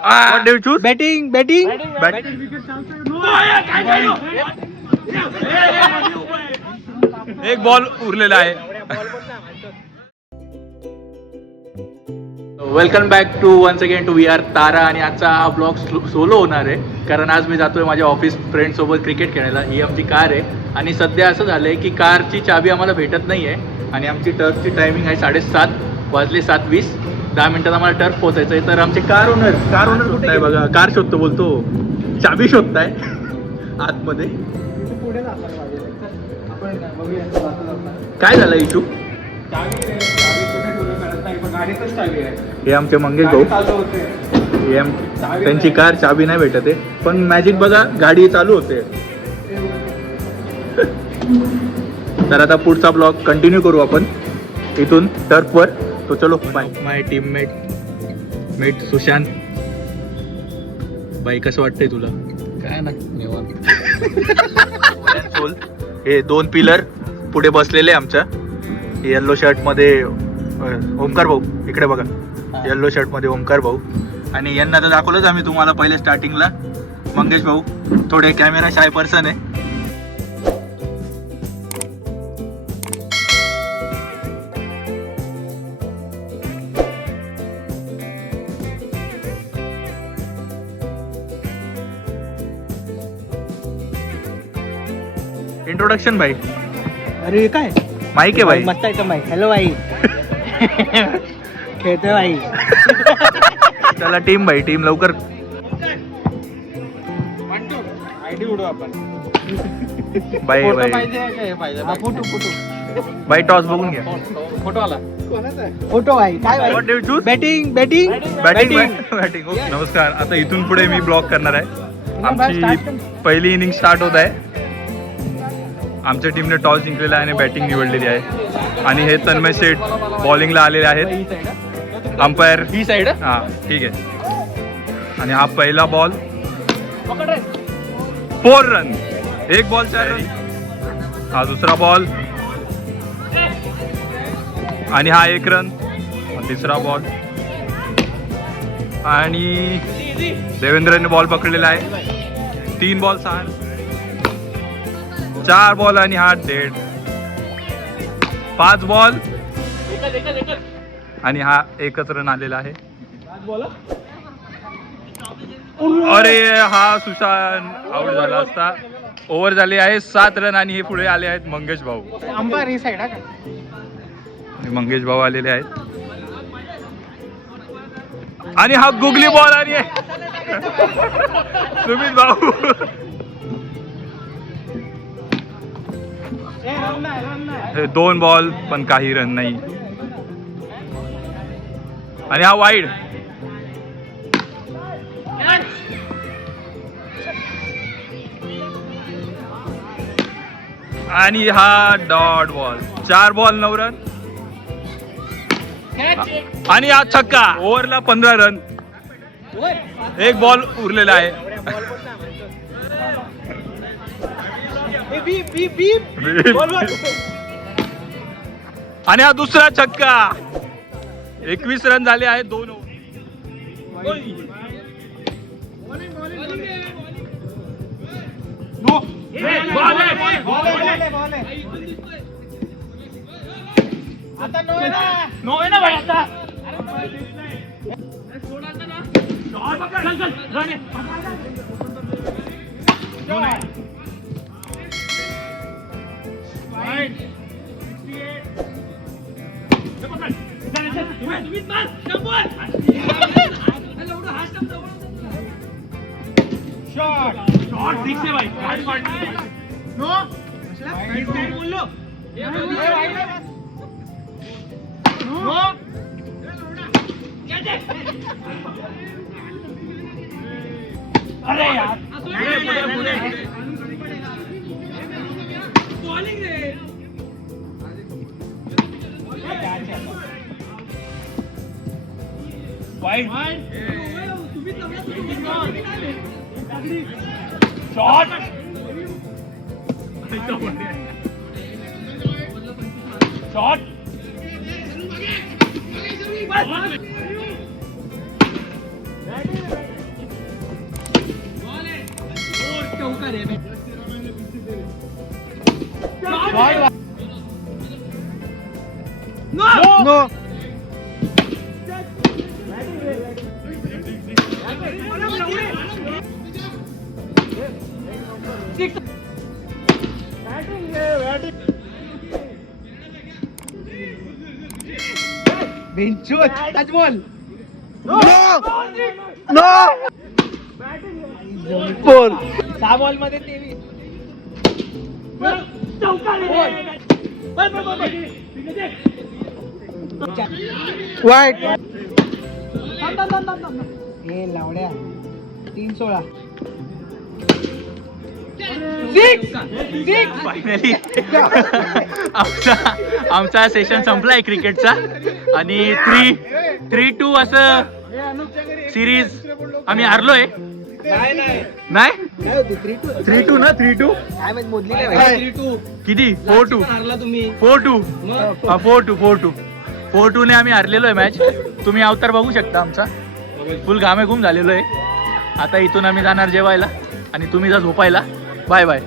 What do you choose? Batting. एक ball उरलेला आहे. Welcome back to once again to we are Tara. आणि आजचा हा ब्लॉग सोलो होणार आहे कारण आज मी जातोय माझ्या ऑफिस फ्रेंड सोबत क्रिकेट खेळायला. ही आमची कार आहे आणि सध्या असं झालं आहे की कारची चाबी आम्हाला भेटत नाही आहे आणि आमची टर्फची टायमिंग आहे 7:30 वाजले 7:20. 10 मिनिटात आम्हाला टर्फ पोहोचायचं आहे. तर आमचे कार ओनर कुठे आहे बघा. कार शोधतो बोलतो, चाबी शोधताय आतमध्ये. काय झालं इशू? हे आमचे मंगेश भाऊ, त्यांची कार चाबी नाही भेटत आहे पण मॅजिक बघा गाडी चालू होते. तर आता पुढचा ब्लॉग कंटिन्यू करू आपण इथून टर्फवर. तो चलो बाय. माय टीममेट सुशांत बाई, कसं वाटतंय तुला? काय ना हे 2 पिलर पुढे बसलेले आमच्या. येल्लो शर्ट मध्ये ओमकार भाऊ, इकडे बघा. येल्लो शर्ट मध्ये ओमकार भाऊ. आणि यांना तर दाखवलंच आम्ही तुम्हाला पहिले स्टार्टिंगला. मंगेश भाऊ थोडे कॅमेरा शाय पर्सन आहे. इंट्रोडक्शन भाई. अरे काय माईक आहे भाई. मस्त आहे का माईक. हॅलो भाई. खेळतोय भाई. चला टीम भाई, टीम लवकर. आयडी उडू आपण. Bye bye bye. टॉस बघून घ्या. फोटो आला. फोटो भाई. काय What do you choose? Batting. Batting. नमस्कार. आता इथून पुढे मी ब्लॉग करणार आहे. आमची पहिली इनिंग स्टार्ट होत आहे. आमच्या टीमने टॉस जिंकलेला आहे आणि बॅटिंग निवडलेली आहे. आणि हे तन्मय शेठ बॉलिंगला आलेले आहेत. अंपायर ही साईड. हां ठीक आहे. आणि हा पहिला बॉल 4 रन. 1 ball 4 run. हा दुसरा बॉल आणि हा 1 रन. तिसरा बॉल आणि देवेंद्रने बॉल पकडलेला आहे. 3 बॉल 6 रन. 4 बॉल आणि हा डेड. 5 बॉल आणि हा 1च रन आलेला आहे. अरे हा सुशांत आउट झाला असता. ओव्हर झाले आहे 7 रन आणि हे पुढे आले आहेत मंगेश भाऊ. अंपायर ही साईड. मंगेश भाऊ आलेले आहेत. आणि हा गुगली बॉल आणि सुमित भाऊ. हे 2 बॉल पण काही रन नाही. आणि हा वाईड. आणि हा डॉट बॉल. 4 ball 9 run. आणि हा छक्का. ओव्हरला 15 रन. 1 बॉल उरलेला आहे. आणि हा दुसरा छक्का. 21 रन झाले आहेत 2 ओव्हर. अरे यार शॉट. शॉट. नो बेंचो आज बोल नो बोल 6 बॉल मध्ये 23 वाईट हे लावड्या 3-16 फायनली आमचा सेशन संपलाय क्रिकेटचा आणि 3-2 असं सिरीज आम्ही हारलोय. नाही 3-2 ना 3-2 काय माहित मोदली नाही किती 4-2 हारला तुम्ही 4-2 4-2 ने आम्ही हारलेलो आहे मॅच. तुम्ही अवतार बघू शकता आमचा फुल घामेघूम झालेलो आहे. आता इथून आम्ही जाणार जेवायला आणि तुम्ही जा झोपायला. Bye bye.